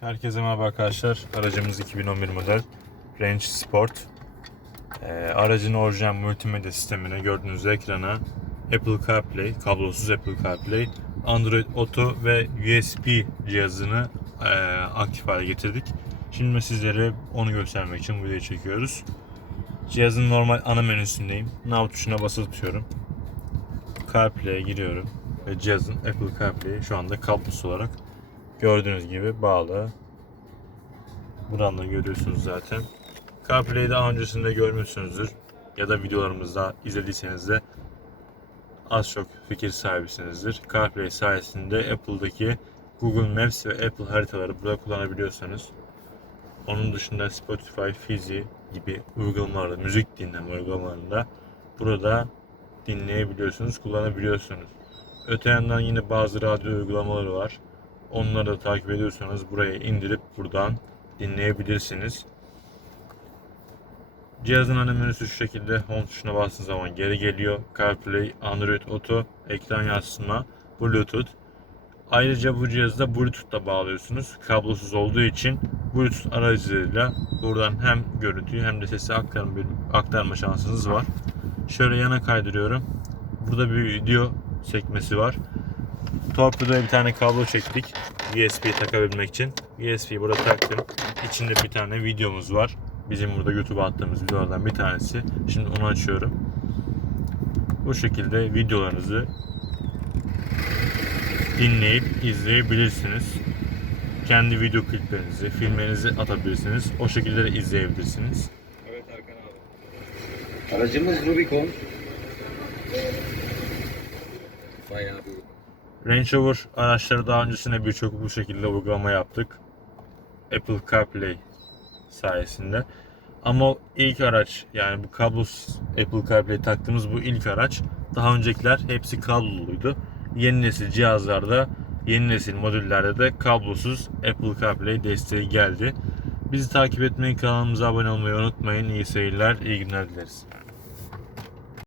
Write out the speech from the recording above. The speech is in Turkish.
Herkese merhaba arkadaşlar. Aracımız 2011 model Range Sport. Ee, aracın orijinal multimedya sistemine gördüğünüz ekrana Apple CarPlay, kablosuz Apple CarPlay, Android Auto ve USB cihazını e, aktif hale getirdik. Şimdi sizlere onu göstermek için videoyu çekiyoruz. Cihazın normal ana menüsündeyim. Nav tuşuna basılı tutuyorum. CarPlay'e giriyorum ve cihazın Apple CarPlay'i şu anda kablosuz olarak gördüğünüz gibi bağlı. Buradan da görüyorsunuz zaten. CarPlay'i daha öncesinde görmüşsünüzdür. Ya da videolarımızda izlediyseniz de az çok fikir sahibisinizdir. CarPlay sayesinde Apple'daki Google Maps ve Apple haritaları burada kullanabiliyorsunuz. Onun dışında Spotify, Fizi gibi uygulamalarda, müzik dinleme uygulamalarında burada dinleyebiliyorsunuz, kullanabiliyorsunuz. Öte yandan yine bazı radyo uygulamaları var. Onları da takip ediyorsanız buraya indirip buradan dinleyebilirsiniz. Cihazın ana menüsü şu şekilde home tuşuna bastığınız zaman geri geliyor. CarPlay, Android Auto, ekran yansıtma, Bluetooth. Ayrıca bu cihazı da Bluetooth'la bağlıyorsunuz. Kablosuz olduğu için Bluetooth aracılığıyla buradan hem görüntüyü hem de sesi aktarma, aktarma şansınız var. Şöyle yana kaydırıyorum. Burada bir video sekmesi var. Torpidoya bir tane kablo çektik. USB takabilmek için. USB burada taktım. İçinde bir tane videomuz var. Bizim burada YouTube'a attığımız videolardan bir tanesi. Şimdi onu açıyorum. Bu şekilde videolarınızı dinleyip izleyebilirsiniz. Kendi video kliplerinizi, filmlerinizi atabilirsiniz. O şekilde de izleyebilirsiniz. Evet Erkan abi. Aracımız Rubicon. Bayağı bir Range Rover araçları daha öncesinde birçok bu şekilde uygulama yaptık. Apple CarPlay sayesinde. Ama ilk araç yani bu kablosuz Apple CarPlay taktığımız bu ilk araç. Daha öncekiler hepsi kabloluydu. Yeni nesil cihazlarda, yeni nesil modüllerde de kablosuz Apple CarPlay desteği geldi. Bizi takip etmeyi, kanalımıza abone olmayı unutmayın. İyi seyirler, iyi günler dileriz.